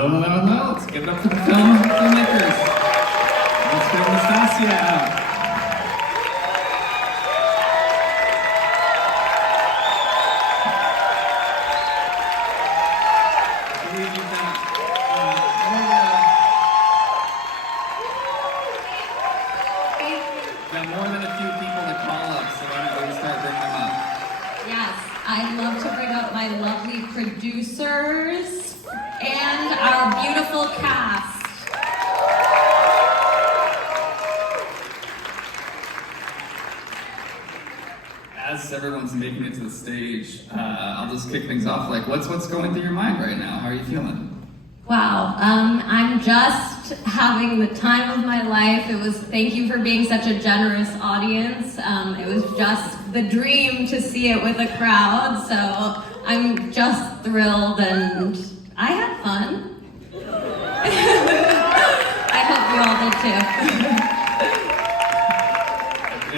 Hello. Let's give it up for the filmmakers. Let's get Nastasya out. Got more than a few people to call up, so why don't we start bringing them up? Yes, I'd love to bring up my lovely producers and our beautiful cast. As everyone's making it to the stage, I'll just kick things off. Like, what's going through your mind right now? How are you feeling? Wow, I'm just having the time of my life. Thank you for being such a generous audience. It was just the dream to see it with a crowd, so I'm just thrilled and I had fun. I hope you all did too.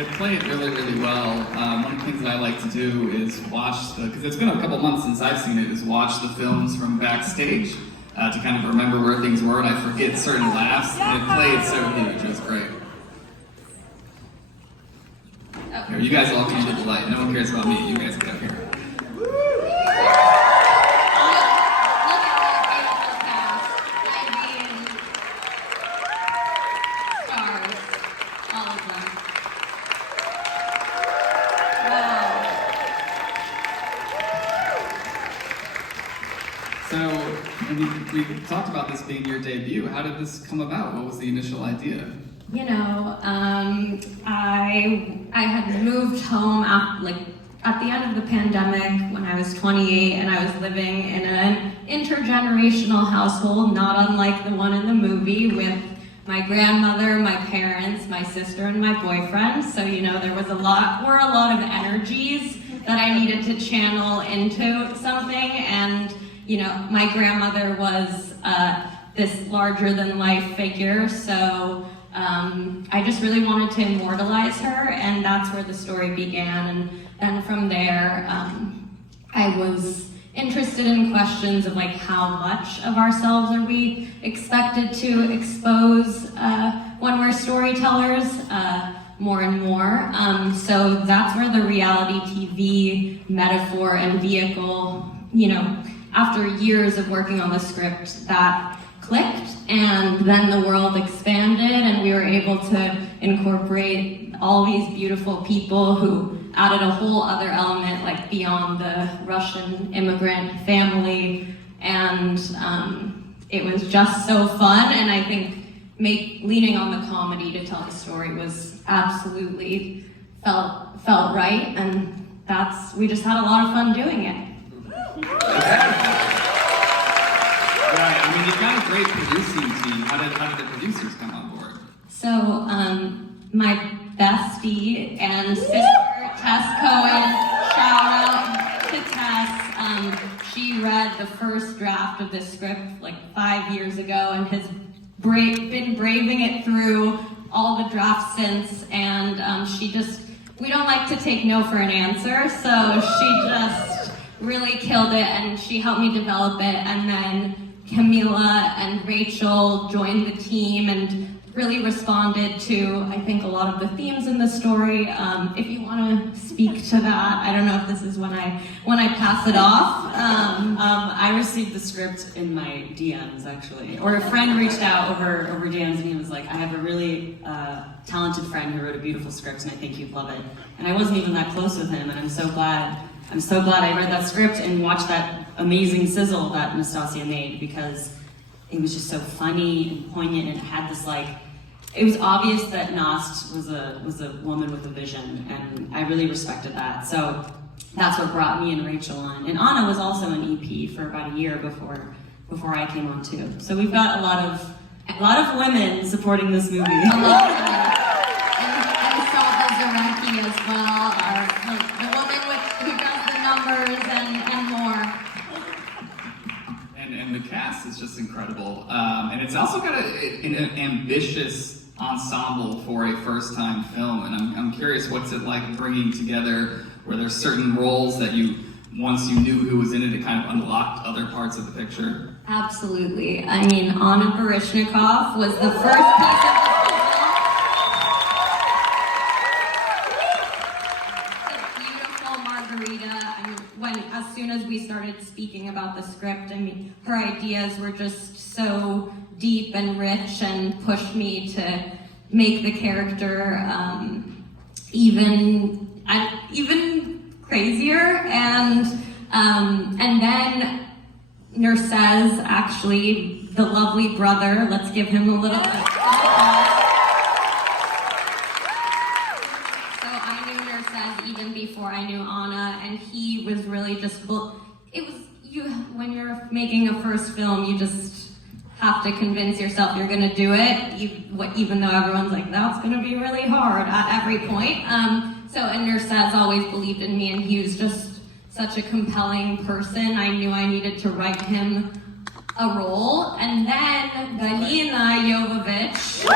It played really, really well. One of the things that I like to do is watch because it's been a couple months since I've seen it, is watch the films from backstage to kind of remember where things were, and I forget certain laughs, and it played so huge. It was great. Here, you guys all come to the light. No one cares about me. You guys get up here. We talked about this being your debut. How did this come about? What was the initial idea? You know, I had moved home at the end of the pandemic when I was 28, and I was living in an intergenerational household, not unlike the one in the movie, with my grandmother, my parents, my sister, and my boyfriend. So, you know, there were a lot of energies that I needed to channel into something, and you know, my grandmother was this larger-than-life figure, so I just really wanted to immortalize her, and that's where the story began. And then from there, I was interested in questions of like how much of ourselves are we expected to expose when we're storytellers, more and more. So that's where the reality TV metaphor and vehicle, you know, after years of working on the script, that clicked, and then the world expanded, and we were able to incorporate all these beautiful people who added a whole other element, like beyond the Russian immigrant family, and it was just so fun, and I think leaning on the comedy to tell the story was absolutely felt right, and we just had a lot of fun doing it. Right, I mean, you've got a great producing team. How did the producers come on board? So, my bestie and sister, Tess Cohen, shout out to Tess. She read the first draft of this script like 5 years ago and has been braving it through all the drafts since, and we don't like to take no for an answer, so she just really killed it, and she helped me develop it, and then Camila and Rachel joined the team and really responded to, I think, a lot of the themes in the story. If you want to speak to that, I don't know if this is when I pass it off. I received the script in my DMs, actually, or a friend reached out over DMs, and he was like, I have a really talented friend who wrote a beautiful script, and I think you'd love it. And I wasn't even that close with him, and I'm so glad I read that script and watched that amazing sizzle that Nastasya made, because it was just so funny and poignant, and it had this it was obvious that Nast was a woman with a vision, and I really respected that. So that's what brought me and Rachel on. And Anna was also an EP for about a year before I came on too. So we've got a lot of women supporting this movie. A lot of women. And Saba Zerehi as well, the woman who does the numbers and more. And the cast is just incredible. And it's also got an ambitious ensemble for a first-time film. And I'm curious, what's it like bringing together where there's certain roles that you once you knew who was in it, it kind of unlocked other parts of the picture? Absolutely. I mean, Anna Baryshnikov was the first piece of as soon as we started speaking about the script, I mean, her ideas were just so deep and rich and pushed me to make the character even crazier. And then Nerses, actually, the lovely brother, let's give him a little even before I knew Anna, and he was really just, when you're making a first film, you just have to convince yourself you're gonna do it, even though everyone's like, that's gonna be really hard at every point. And Nerses always believed in me, and he was just such a compelling person. I knew I needed to write him a role, and then Galina, Jovovich.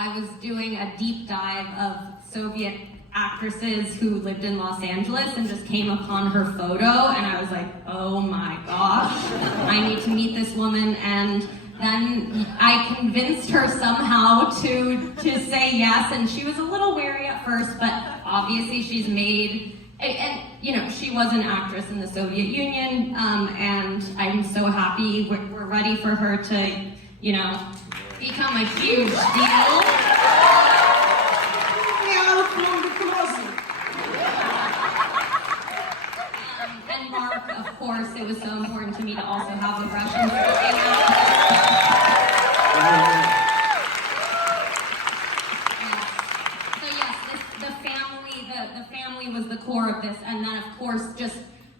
I was doing a deep dive of Soviet actresses who lived in Los Angeles and just came upon her photo, and I was like, oh my gosh, I need to meet this woman. And then I convinced her somehow to say yes, and she was a little wary at first, but obviously she's made, and you know, she was an actress in the Soviet Union, and I'm so happy we're ready for her to, you know, become a huge deal. And Mark, of course, it was so important to me to also have a Russian speaking So yes, the family was the core of this, and then of course just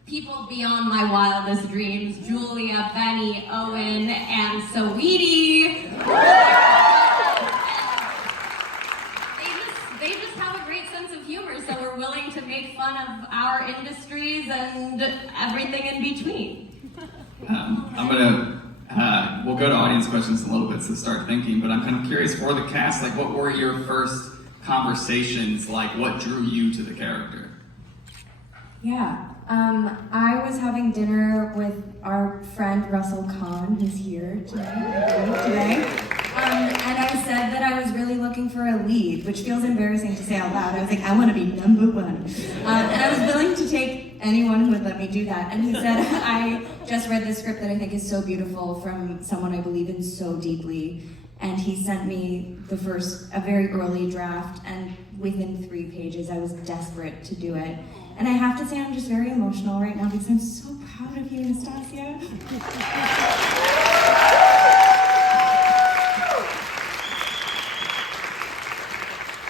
people beyond my wildest dreams, Julia, Benny, Owen, and Sweetie. They just have a great sense of humor, so we're willing to make fun of our industries and everything in between. We'll go to audience questions in a little bit, so start thinking, but I'm kind of curious for the cast, like what were your first conversations like? What drew you to the character? Yeah. I was having dinner with our friend Russell Kahn, who's here today. And I said that I was really looking for a lead, which feels embarrassing to say out loud. I was like, I want to be number one. And I was willing to take anyone who would let me do that. And he said, I just read this script that I think is so beautiful from someone I believe in so deeply. And he sent me a very early draft, and within 3 pages, I was desperate to do it. And I have to say, I'm just very emotional right now because I'm so proud of you, Nastasya.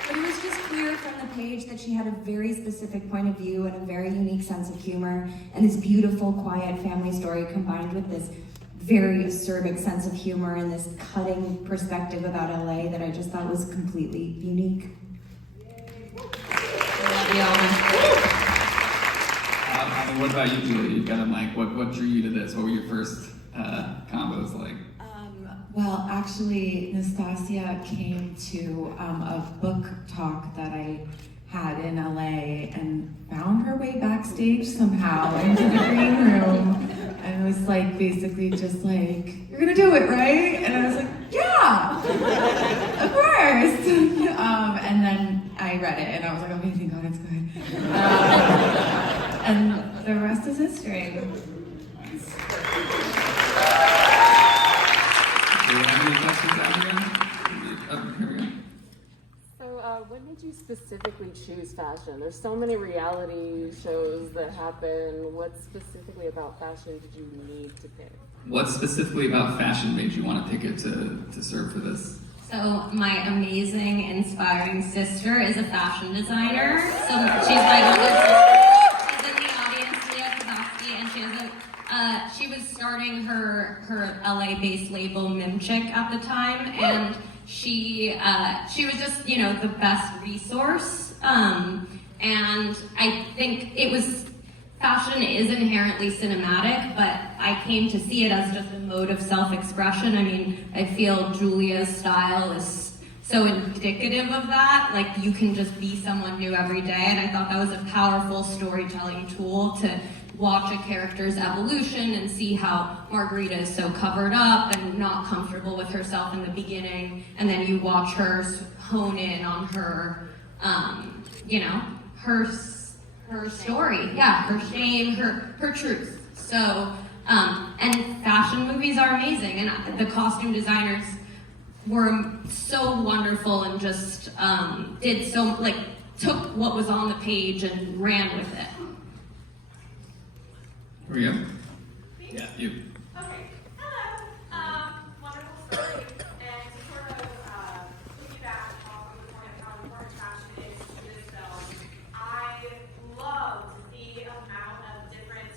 But it was just clear from the page that she had a very specific point of view and a very unique sense of humor, and this beautiful, quiet family story combined with this very acerbic sense of humor and this cutting perspective about LA that I just thought was completely unique. What about you, Julie? You got a mic. What drew you to this? What were your first combos like? Well, actually, Nastasya came to a book talk that I had in LA and found her way backstage somehow into the green room and was like, basically just like, you're gonna do it, right? And I was like, yeah, of course. And then I read it and I was like, okay, thank God it's good. And the rest is history. Do you have any questions out here? Oh, here we go. So, when did you specifically choose fashion? There's so many reality shows that happen. What specifically about fashion did you need to pick? What specifically about fashion made you want to pick it to serve for this? So my amazing, inspiring sister is a fashion designer. So she's my older sister. She's in the audience, and she was starting her LA-based label Mimchick at the time, and she was just, you know, the best resource. And I think fashion is inherently cinematic, but I came to see it as just a mode of self-expression. I mean, I feel Julia's style is so indicative of that. Like, you can just be someone new every day, and I thought that was a powerful storytelling tool to watch a character's evolution and see how Margarita is so covered up and not comfortable with herself in the beginning, and then you watch her hone in on her, her story, her shame, her truth. So, and fashion movies are amazing, and the costume designers were so wonderful and just took what was on the page and ran with it. Here we go. Yeah, you. Okay. Hello. Wonderful story. And to sort of piggyback off of the point of how important fashion is to this film, I loved the amount of different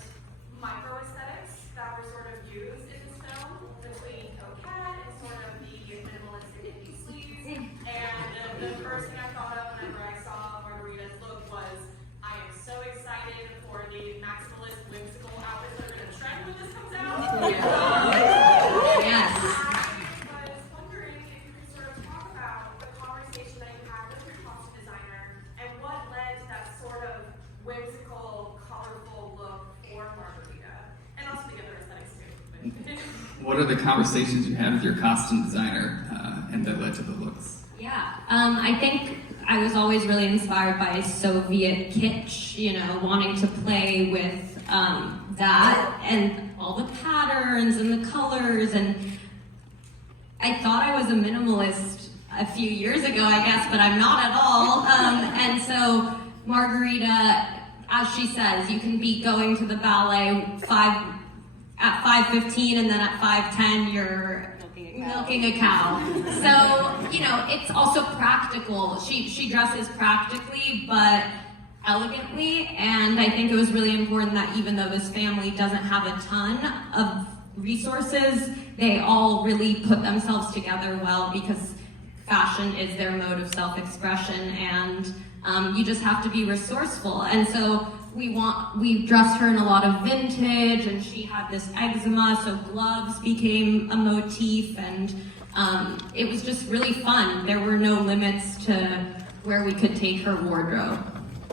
micro aesthetics that were sort of used in this film, between coquette and sort of the minimalistic indie sleeves. And the first thing I thought of whenever I saw Margarita's look was, I am so excited for the maximalist, whimsical outfits that are going to trend when this comes out. Yes. I was wondering if you could sort of talk about the conversation that you had with your costume designer and what led to that sort of whimsical, colorful look for Margarita, and also the other aesthetics too. What are the conversations you had with your costume designer and that led to the looks? Yeah, I think I was always really inspired by Soviet kitsch, wanting to play with that and all the patterns and the colors, and I thought I was a minimalist a few years ago, I guess, but I'm not at all. And so Margarita, as she says, you can be going to the ballet at 5:15, and then at 5:10 you're milking a cow. So, it's also practical. She dresses practically, but elegantly, and I think it was really important that even though this family doesn't have a ton of resources, they all really put themselves together well, because fashion is their mode of self-expression, and you just have to be resourceful. And so we dressed her in a lot of vintage, and she had this eczema, so gloves became a motif, and it was just really fun. There were no limits to where we could take her wardrobe.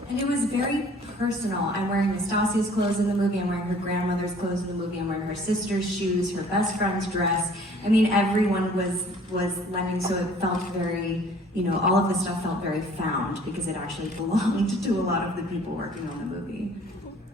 And it was very personal. I'm wearing Nastasya's clothes in the movie, I'm wearing her grandmother's clothes in the movie, I'm wearing her sister's shoes, her best friend's dress. I mean, everyone was lending, so it felt very, all of the stuff felt very found, because it actually belonged to a lot of the people working on the movie.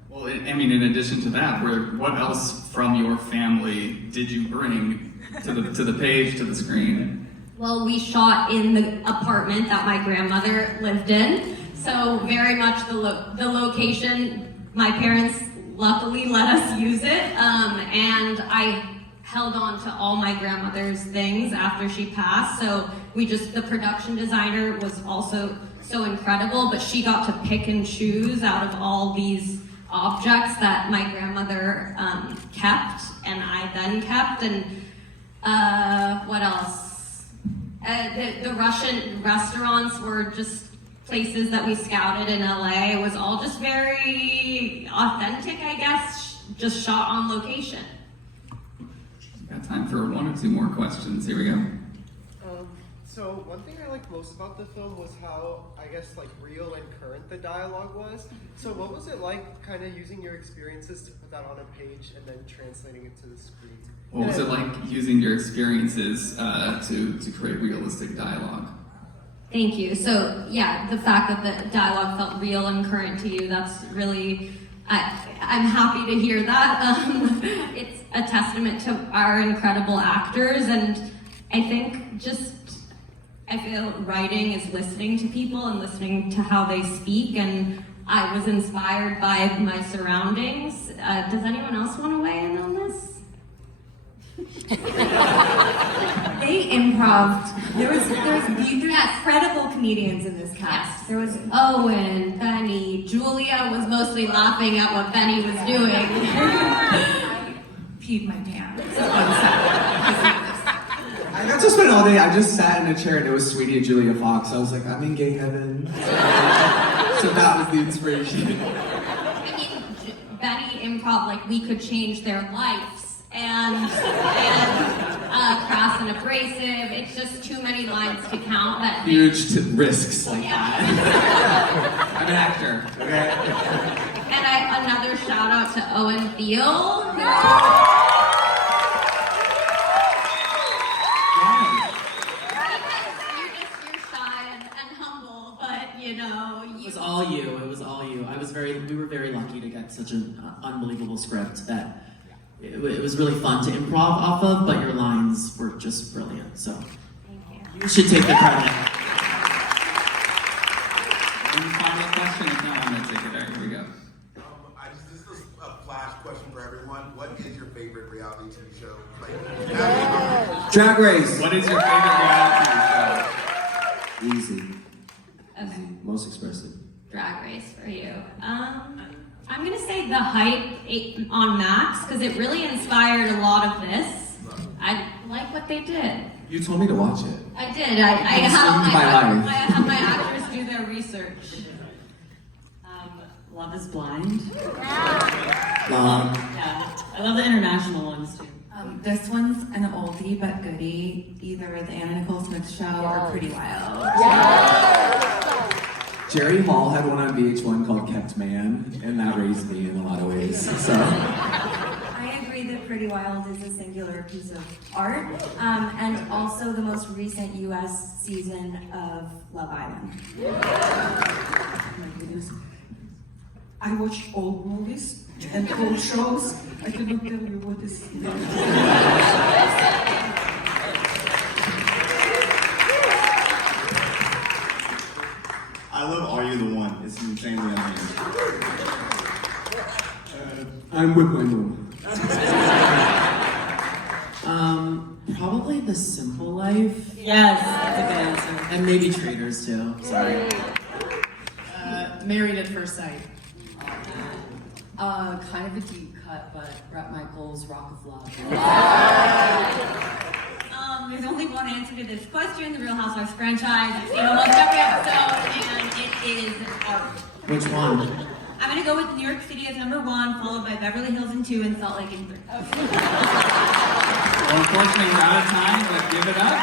Well, I mean, in addition to that, what else from your family did you bring to the page, to the screen? Well, we shot in the apartment that my grandmother lived in, so very much the location, my parents luckily let us use it, and I held on to all my grandmother's things after she passed, so the production designer was also so incredible, but she got to pick and choose out of all these objects that my grandmother kept, and I then kept, and what else? The Russian restaurants were just places that we scouted in LA. It was all just very authentic, I guess, just shot on location. Got time for one or two more questions. Here we go. So one thing I liked most about the film was how, I guess, real and current the dialogue was. So what was it like kind of using your experiences to put that on a page and then translating it to the screen? What was it like using your experiences to create realistic dialogue? Thank you. So yeah, the fact that the dialogue felt real and current to you, that's really, I'm happy to hear that. It's a testament to our incredible actors, and I think I feel writing is listening to people and listening to how they speak, and I was inspired by my surroundings. Does anyone else want to weigh in on this? They improv'd. There's incredible comedians in this cast. Yes. There was Owen, Benny, Julia was mostly laughing at what Benny was doing. I peed my pants. I got to spend all day, I just sat in a chair and it was Sweetie and Julia Fox. I was like, I'm in gay heaven. So So that was the inspiration. I mean, Benny improv, like, we could change their lives, and crass and abrasive. It's just too many lines to count. That Huge risks like that. I'm an actor, okay? And another shout out to Owen Thiele. You're shy and humble, but you know, It was all you. It was all you. We were very lucky to get such an unbelievable script that it was really fun to improv off of, but your lines were just brilliant. So you should take the credit. One final question, if not, I'm gonna take it. All right, here we go. This is a flash question for everyone. What is your favorite reality TV show? Drag Race. What is your favorite reality show? Easy. Okay. Most expressive. Drag Race for you. I'm gonna say The Hype on Max because it really inspired a lot of this. I like what they did. You told me to watch it. I did. I have my actors do their research. Love is Blind. Yeah. Yeah, I love the international ones too. This one's an oldie but goodie, either the Anna Nicole Smith Show or Pretty Wild. Jerry Hall had one on VH1 called Kept Man, and that raised me in a lot of ways. So I agree that Pretty Wild is a singular piece of art, and also the most recent US season of Love Island. My goodness. I watch old movies and old shows. I cannot tell you what is. I love Are You the One? It's insanely amazing. I'm with my mom. Probably The Simple Life. Yes, that's a good answer. And maybe Traders too. Sorry. Married at First Sight. Kind of a deep cut, but Bret Michaels' Rock of Love. There's only one answer to this question. The Real Housewives franchise. I've seen almost every episode, and it is out. Which one? I'm gonna go with New York City as number 1, followed by Beverly Hills in 2, and Salt Lake in 3. Well, unfortunately, we're out of time, but give it up.